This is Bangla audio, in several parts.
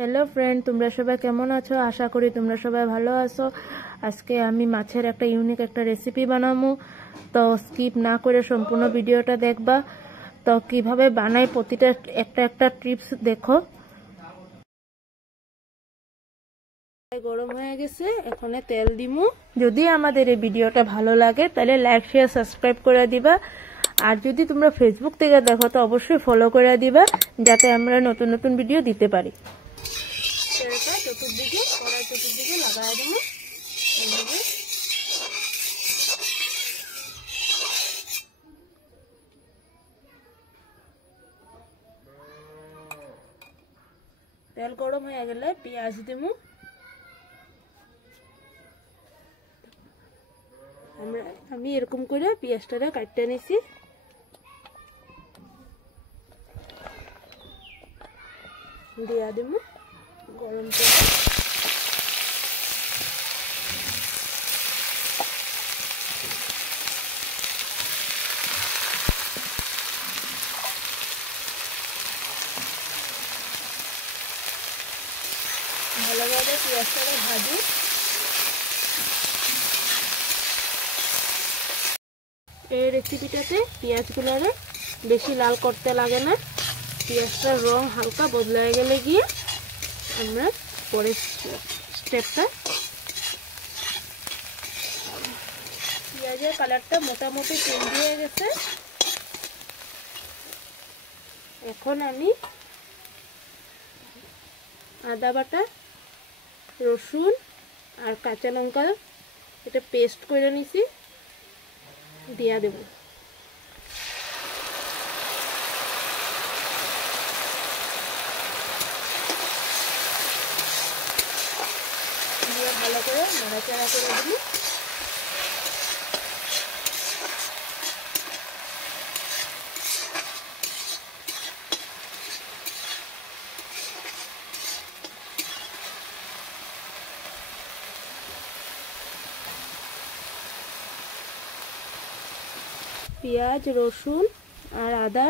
হ্যালো ফ্রেন্ড, তোমরা সবাই কেমন আছো? আশা করি তোমরা সবাই ভালো আছো। আজকে আমি মাছের একটা ইউনিক একটা রেসিপি বানাবো, তো স্কিপ না করে সম্পূর্ণ ভিডিওটা দেখবা। তো কিভাবে বানাই প্রতিটা একটা একটা টিপস দেখো। গরম হয়ে গেছে, এখন তেল দিমু। যদি আমাদের এই ভিডিওটা ভালো লাগে তাহলে লাইক শেয়ার সাবস্ক্রাইব করে দিবা, আর যদি তোমরা ফেসবুক থেকে দেখো তো অবশ্যই ফলো করে দিবা, যাতে আমরা নতুন নতুন ভিডিও দিতে পারি। তেলটা চতুর্দিকে কড়াই চতুর্দিকে লাগাই দেবো। তেল গরম হয়ে গেলে পেঁয়াজ দেবো। আমি এরকম করে পেঁয়াজটা কাটতে নিছি। দিয়া দেবো গরম তেল। ভালোভাবে পেঁয়াজটা ভাজি। এই রেসিপিটাতে পেঁয়াজগুলো বেশি লাল করতে লাগে না। পেঁয়াজটার রং হালকা বদলায় গেলে গিয়ে আমরা পরের স্টেপটা, পেঁয়াজের কালারটা মোটামুটি চেঞ্জ হয়ে গেছে। এখন আমি আদা বাটা, রসুন আর কাঁচা লঙ্কা এটা পেস্ট করে নিছি, দিয়া দেব। দিয়ে ভালো করে নাড়াচাড়া করে দেব। পেঁয়াজ, রসুন আর আদা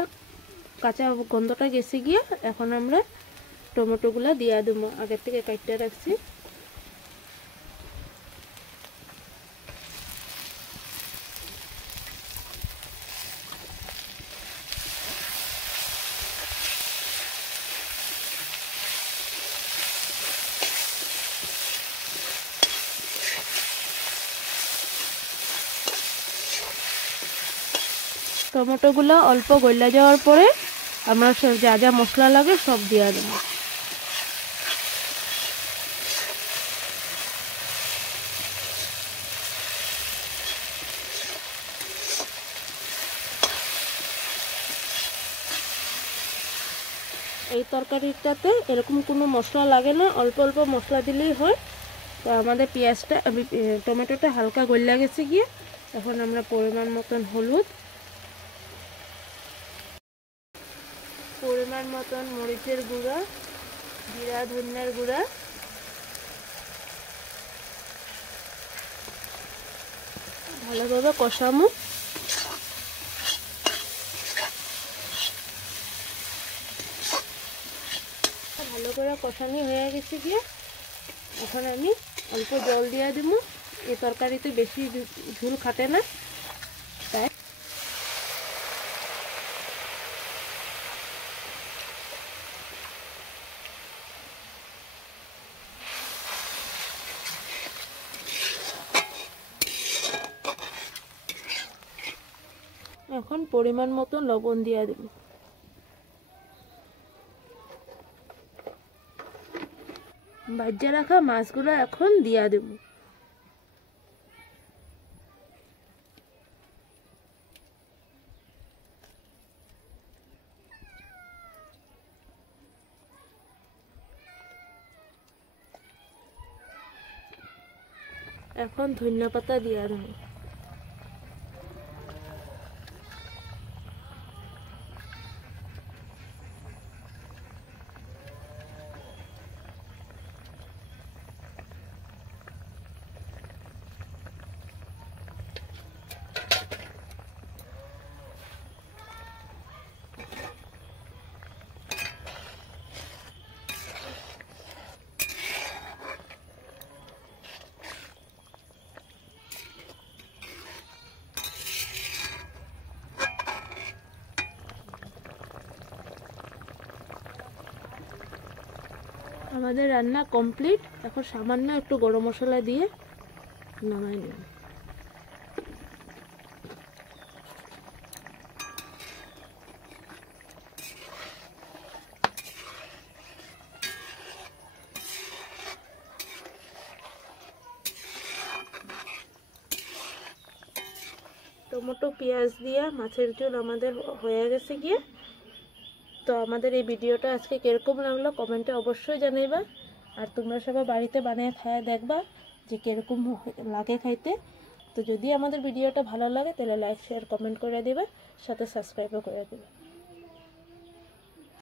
কাঁচা গন্ধটা গেছে গিয়ে এখন আমরা টমেটোগুলো দিয়ে দেবো, আগের থেকে কাটতে রাখছি। টমেটোগুলো অল্প গলে যাওয়ার পরে আমরা যা যা মশলা লাগে সব দিয়ে দেবো। এই তরকারিটাতে এরকম কোনো মশলা লাগে না, অল্প অল্প মশলা দিলেই হয়। তো আমাদের পেঁয়াজটা টমেটোটা হালকা গলে গেছে গিয়ে এখন আমরা পরিমাণ মতন হলুদ, পরিমাণ মতন মরিচের গুঁড়া, জিরা ধনিয়ার গুঁড়া, ভালোভাবে কষামু। ভালো করে কষানি হয়ে গেছে গিয়ে এখন আমি অল্প জল দিয়ে দেবো। এই তরকারিতে বেশি ঝোল খাটে না, তাই এখন পরিমাণ মতো লবণ দিয়ে দেব। ভাজা রাখা মাছগুলো এখন দিয়ে দেব। এখন ধনিয়া পাতা দিয়ে দেব। আমাদের রান্না কমপ্লিট। এখন সামান্য একটু গরম মশলা দিয়ে নামাই নিব। টমেটো পেঁয়াজ দিয়ে মাছের ঝোল আমাদের হয়ে গেছে গিয়ে। তো আমাদের এই ভিডিওটা আজকে কিরকম লাগলো কমেন্টে অবশ্যই জানাইবা। আর তোমরা সবাই বাড়িতে বানিয়ে খায়া দেখবা যে কিরকম লাগে খাইতে। তো যদি আমাদের ভিডিওটা ভালো লাগে তাহলে লাইক শেয়ার কমেন্ট করে দিবে, সাথে সাবস্ক্রাইবও করে দিবে।